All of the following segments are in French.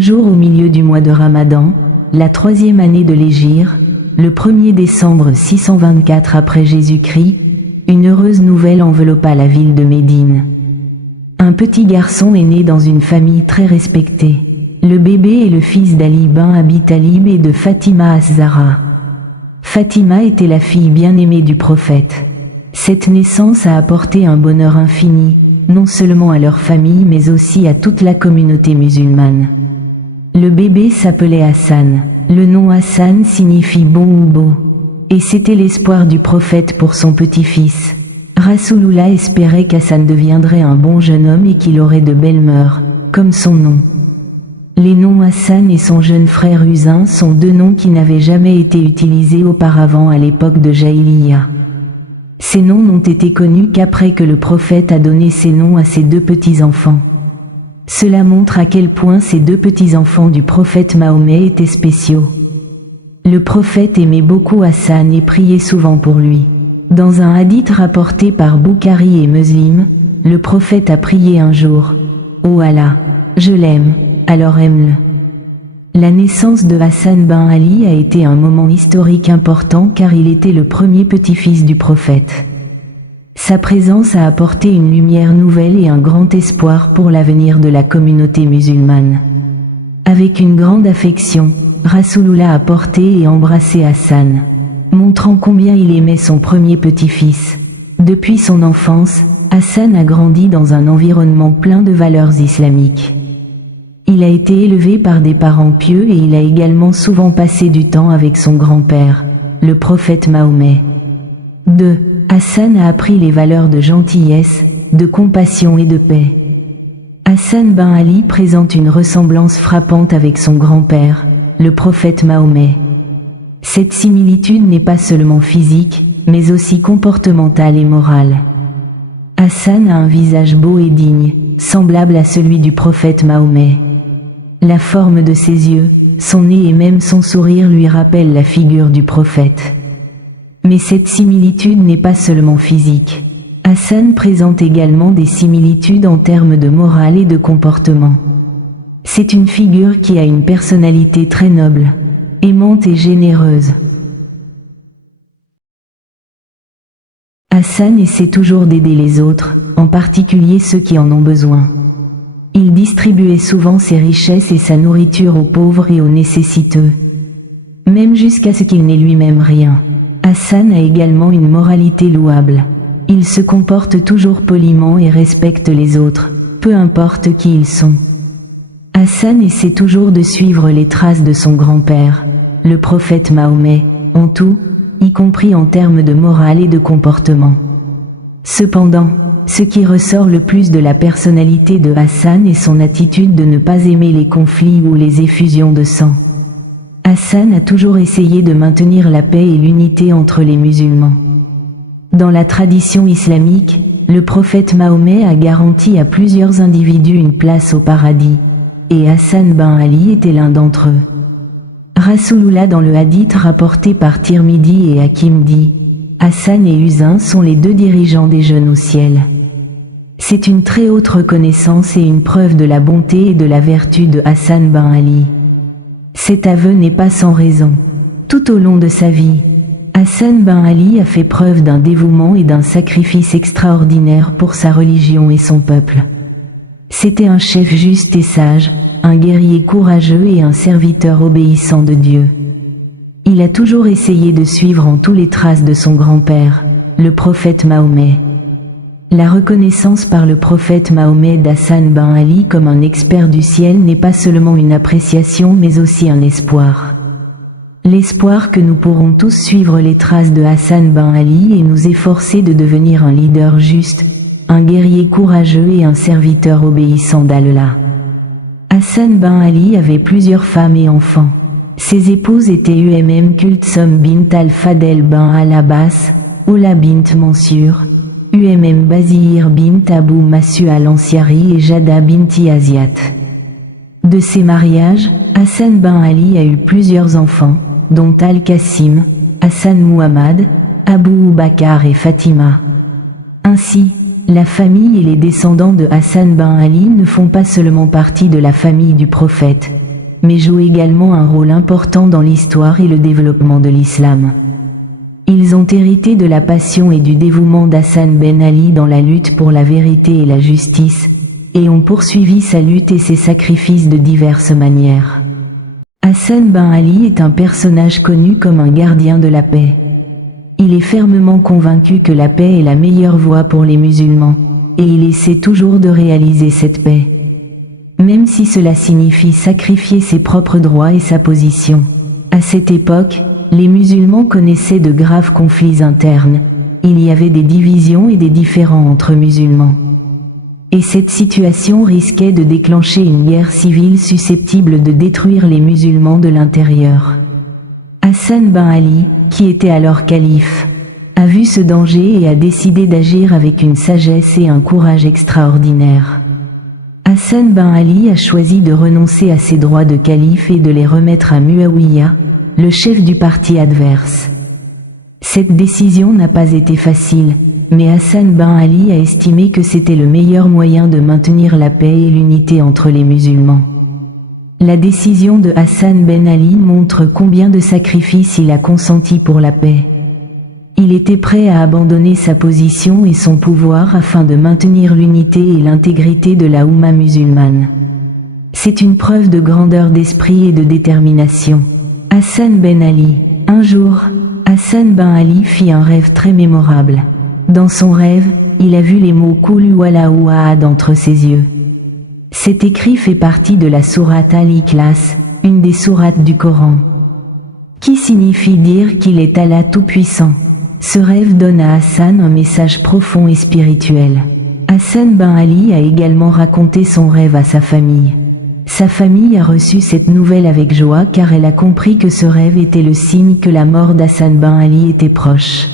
jour au milieu du mois de Ramadan, la 3e année de l'Hégire, le 1er décembre 624 après Jésus-Christ, une heureuse nouvelle enveloppa la ville de Médine. Un petit garçon est né dans une famille très respectée. Le bébé est le fils d'Ali ben Abi Talib et de Fatima as-Zahra. Fatima était la fille bien-aimée du prophète. Cette naissance a apporté un bonheur infini, non seulement à leur famille mais aussi à toute la communauté musulmane. Le bébé s'appelait Hassan. Le nom Hassan signifie bon ou beau. Et c'était l'espoir du prophète pour son petit-fils. Rasulullah espérait qu'Hassan deviendrait un bon jeune homme et qu'il aurait de belles mœurs, comme son nom. Les noms Hassan et son jeune frère Husain sont deux noms qui n'avaient jamais été utilisés auparavant à l'époque de Jahiliya. Ces noms n'ont été connus qu'après que le prophète a donné ces noms à ses deux petits-enfants. Cela montre à quel point ces deux petits-enfants du prophète Mahomet étaient spéciaux. Le prophète aimait beaucoup Hassan et priait souvent pour lui. Dans un hadith rapporté par Boukhari et Muslim, le prophète a prié un jour « Oh Allah, je l'aime, alors aime-le ». La naissance de Hassan ben Ali a été un moment historique important car il était le premier petit-fils du prophète. Sa présence a apporté une lumière nouvelle et un grand espoir pour l'avenir de la communauté musulmane. Avec une grande affection, Rasulullah a porté et embrassé Hassan, montrant combien il aimait son premier petit-fils. Depuis son enfance, Hassan a grandi dans un environnement plein de valeurs islamiques. Il a été élevé par des parents pieux et il a également souvent passé du temps avec son grand-père, le prophète Mahomet. 2. Hassan a appris les valeurs de gentillesse, de compassion et de paix. Hassan ben Ali présente une ressemblance frappante avec son grand-père, le prophète Mahomet. Cette similitude n'est pas seulement physique, mais aussi comportementale et morale. Hassan a un visage beau et digne, semblable à celui du prophète Mahomet. La forme de ses yeux, son nez et même son sourire lui rappellent la figure du prophète. Mais cette similitude n'est pas seulement physique. Hassan présente également des similitudes en termes de morale et de comportement. C'est une figure qui a une personnalité très noble, aimante et généreuse. Hassan essaie toujours d'aider les autres, en particulier ceux qui en ont besoin. Il distribuait souvent ses richesses et sa nourriture aux pauvres et aux nécessiteux, même jusqu'à ce qu'il n'ait lui-même rien. Hassan a également une moralité louable. Il se comporte toujours poliment et respecte les autres, peu importe qui ils sont. Hassan essaie toujours de suivre les traces de son grand-père, le prophète Mahomet, en tout, y compris en termes de morale et de comportement. Cependant, ce qui ressort le plus de la personnalité de Hassan est son attitude de ne pas aimer les conflits ou les effusions de sang. Hassan a toujours essayé de maintenir la paix et l'unité entre les musulmans. Dans la tradition islamique, le prophète Mahomet a garanti à plusieurs individus une place au paradis, et Hassan ben Ali était l'un d'entre eux. Rasulullah dans le hadith rapporté par Tirmidhi et Hakim dit « Hassan et Husain sont les deux dirigeants des jeunes au ciel ». C'est une très haute reconnaissance et une preuve de la bonté et de la vertu de Hassan ben Ali. Cet aveu n'est pas sans raison. Tout au long de sa vie, Hassan ben Ali a fait preuve d'un dévouement et d'un sacrifice extraordinaire pour sa religion et son peuple. C'était un chef juste et sage, un guerrier courageux et un serviteur obéissant de Dieu. Il a toujours essayé de suivre en tous les traces de son grand-père, le prophète Mahomet. La reconnaissance par le prophète Mahomet d'Hassan ben Ali comme un expert du ciel n'est pas seulement une appréciation mais aussi un espoir. L'espoir que nous pourrons tous suivre les traces de Hassan ben Ali et nous efforcer de devenir un leader juste, un guerrier courageux et un serviteur obéissant d'Allah. Hassan ben Ali avait plusieurs femmes et enfants. Ses épouses étaient Kulthum bint al-Fadel ben al-Abbas, Ola bint Mansur, Bazihir bint Abu Massu al-Ansiari et Jada binti Aziat. De ces mariages, Hassan ben Ali a eu plusieurs enfants, dont Al-Qasim, Hassan Muhammad, Abu Bakr et Fatima. Ainsi, la famille et les descendants de Hassan ben Ali ne font pas seulement partie de la famille du prophète, mais jouent également un rôle important dans l'histoire et le développement de l'islam. Ils ont hérité de la passion et du dévouement d'Hassan ben Ali dans la lutte pour la vérité et la justice, et ont poursuivi sa lutte et ses sacrifices de diverses manières. Hassan ben Ali est un personnage connu comme un gardien de la paix. Il est fermement convaincu que la paix est la meilleure voie pour les musulmans, et il essaie toujours de réaliser cette paix. Même si cela signifie sacrifier ses propres droits et sa position. À cette époque, les musulmans connaissaient de graves conflits internes, il y avait des divisions et des différends entre musulmans. Et cette situation risquait de déclencher une guerre civile susceptible de détruire les musulmans de l'intérieur. Hassan ben Ali, qui était alors calife, a vu ce danger et a décidé d'agir avec une sagesse et un courage extraordinaires. Hassan ben Ali a choisi de renoncer à ses droits de calife et de les remettre à Muawiyah, le chef du parti adverse. Cette décision n'a pas été facile, mais Hassan ben Ali a estimé que c'était le meilleur moyen de maintenir la paix et l'unité entre les musulmans. La décision de Hassan ben Ali montre combien de sacrifices il a consenti pour la paix. Il était prêt à abandonner sa position et son pouvoir afin de maintenir l'unité et l'intégrité de la Oumma musulmane. C'est une preuve de grandeur d'esprit et de détermination. Hassan ben Ali. Un jour, Hassan ben Ali fit un rêve très mémorable. Dans son rêve, il a vu les mots « Qul huwallahu ahad » entre ses yeux. Cet écrit fait partie de la sourate Al-Ikhlas, une des sourates du Coran, qui signifie dire qu'il est Allah tout-puissant. Ce rêve donne à Hassan un message profond et spirituel. Hassan ben Ali a également raconté son rêve à sa famille. Sa famille a reçu cette nouvelle avec joie car elle a compris que ce rêve était le signe que la mort d'Hassan ben Ali était proche.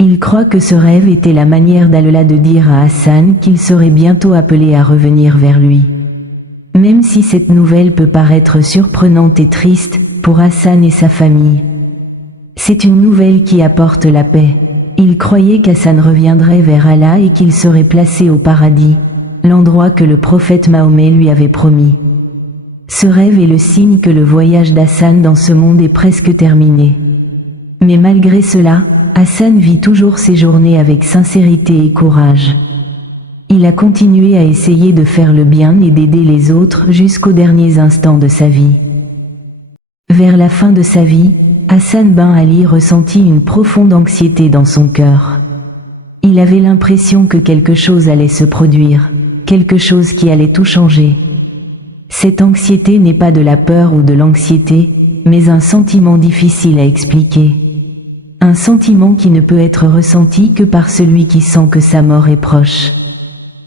Il croit que ce rêve était la manière d'Allah de dire à Hassan qu'il serait bientôt appelé à revenir vers lui. Même si cette nouvelle peut paraître surprenante et triste pour Hassan et sa famille, c'est une nouvelle qui apporte la paix. Il croyait qu'Hassan reviendrait vers Allah et qu'il serait placé au paradis, l'endroit que le prophète Mahomet lui avait promis. Ce rêve est le signe que le voyage d'Hassan dans ce monde est presque terminé. Mais malgré cela, Hassan vit toujours ses journées avec sincérité et courage. Il a continué à essayer de faire le bien et d'aider les autres jusqu'aux derniers instants de sa vie. Vers la fin de sa vie, Hassan ben Ali ressentit une profonde anxiété dans son cœur. Il avait l'impression que quelque chose allait se produire, quelque chose qui allait tout changer. Cette anxiété n'est pas de la peur ou de l'anxiété, mais un sentiment difficile à expliquer. Un sentiment qui ne peut être ressenti que par celui qui sent que sa mort est proche.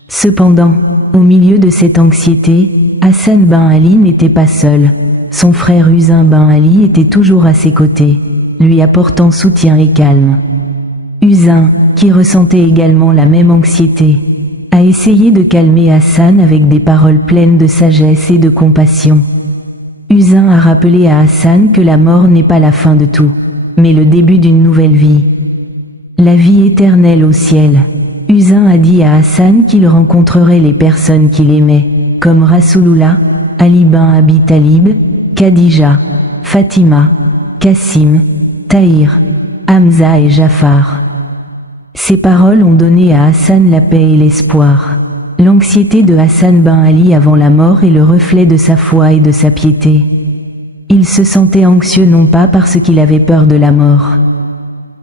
Cependant, au milieu de cette anxiété, Hassan ben Ali n'était pas seul. Son frère Usain ben Ali était toujours à ses côtés, lui apportant soutien et calme. Usain, qui ressentait également la même anxiété, a essayé de calmer Hassan avec des paroles pleines de sagesse et de compassion. Usain a rappelé à Hassan que la mort n'est pas la fin de tout, mais le début d'une nouvelle vie. La vie éternelle au ciel. Usain a dit à Hassan qu'il rencontrerait les personnes qu'il aimait, comme Rasulullah, Ali ben Abi Talib, Khadija, Fatima, Kassim, Tahir, Hamza et Jafar. Ces paroles ont donné à Hassan la paix et l'espoir. L'anxiété de Hassan ben Ali avant la mort est le reflet de sa foi et de sa piété. Il se sentait anxieux non pas parce qu'il avait peur de la mort,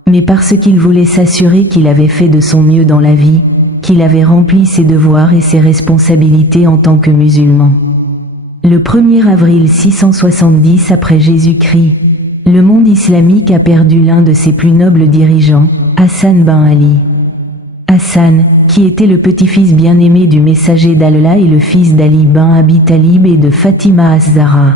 mais parce qu'il voulait s'assurer qu'il avait fait de son mieux dans la vie, qu'il avait rempli ses devoirs et ses responsabilités en tant que musulman. Le 1er avril 670 après Jésus-Christ, le monde islamique a perdu l'un de ses plus nobles dirigeants, Hassan ben Ali. Hassan, qui était le petit-fils bien-aimé du messager d'Allah et le fils d'Ali ben Abi Talib et de Fatima az-Zahra,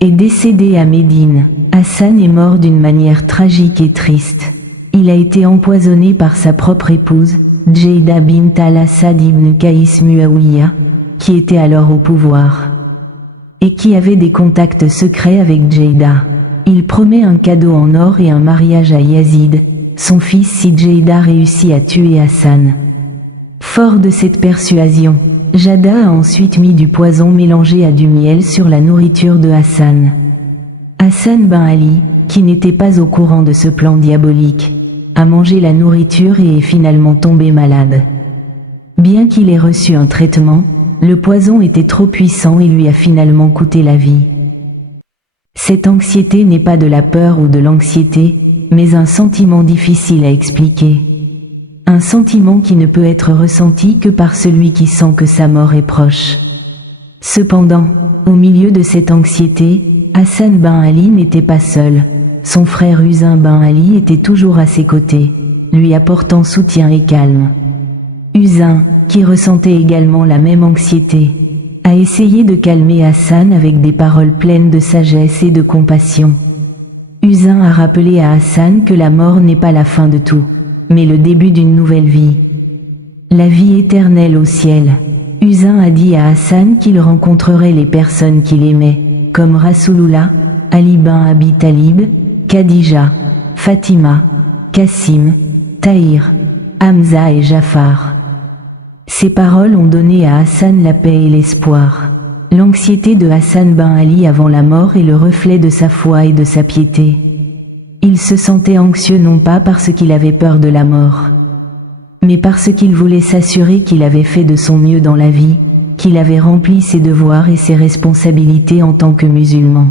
est décédé à Médine. Hassan est mort d'une manière tragique et triste. Il a été empoisonné par sa propre épouse, Djeida bint al-Assad ibn Qaïs Muawiyah, qui était alors au pouvoir, et qui avait des contacts secrets avec Djeida. Il promet un cadeau en or et un mariage à Yazid, son fils si Djeida réussit à tuer Hassan. Fort de cette persuasion, Jada a ensuite mis du poison mélangé à du miel sur la nourriture de Hassan. Hassan ben Ali, qui n'était pas au courant de ce plan diabolique, a mangé la nourriture et est finalement tombé malade. Bien qu'il ait reçu un traitement, le poison était trop puissant et lui a finalement coûté la vie. Cette anxiété n'est pas de la peur ou de l'anxiété, mais un sentiment difficile à expliquer. Un sentiment qui ne peut être ressenti que par celui qui sent que sa mort est proche. Cependant, au milieu de cette anxiété, Hassan ben Ali n'était pas seul. Son frère Usain ben Ali était toujours à ses côtés, lui apportant soutien et calme. Usain, qui ressentait également la même anxiété, a essayé de calmer Hassan avec des paroles pleines de sagesse et de compassion. Usain a rappelé à Hassan que la mort n'est pas la fin de tout, mais le début d'une nouvelle vie. La vie éternelle au ciel. Usain a dit à Hassan qu'il rencontrerait les personnes qu'il aimait, comme Rasulullah, Ali ben Abi Talib, Khadija, Fatima, Kassim, Tahir, Hamza et Jafar. Ces paroles ont donné à Hassan la paix et l'espoir. L'anxiété de Hassan ben Ali avant la mort est le reflet de sa foi et de sa piété. Il se sentait anxieux non pas parce qu'il avait peur de la mort, mais parce qu'il voulait s'assurer qu'il avait fait de son mieux dans la vie, qu'il avait rempli ses devoirs et ses responsabilités en tant que musulman.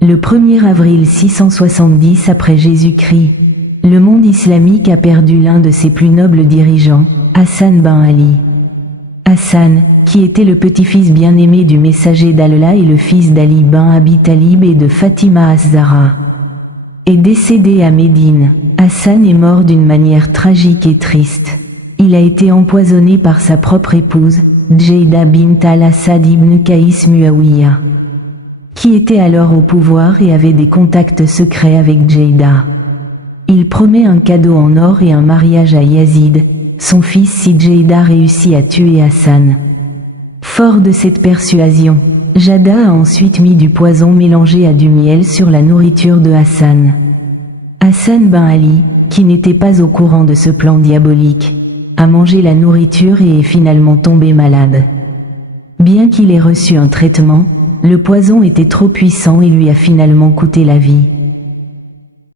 Le 1er avril 670 après Jésus-Christ, le monde islamique a perdu l'un de ses plus nobles dirigeants, Hassan ben Ali. Hassan, qui était le petit-fils bien-aimé du messager d'Allah et le fils d'Ali ben Abi Talib et de Fatima az-Zahra, est décédé à Médine. Hassan est mort d'une manière tragique et triste. Il a été empoisonné par sa propre épouse, Djeida bint al-Assad ibn Qaïs Muawiyah, qui était alors au pouvoir et avait des contacts secrets avec Djeida. Il promet un cadeau en or et un mariage à Yazid, son fils, si Djeida réussit à tuer Hassan. Fort de cette persuasion, Jada a ensuite mis du poison mélangé à du miel sur la nourriture de Hassan. Hassan ben Ali, qui n'était pas au courant de ce plan diabolique, a mangé la nourriture et est finalement tombé malade. Bien qu'il ait reçu un traitement, le poison était trop puissant et lui a finalement coûté la vie.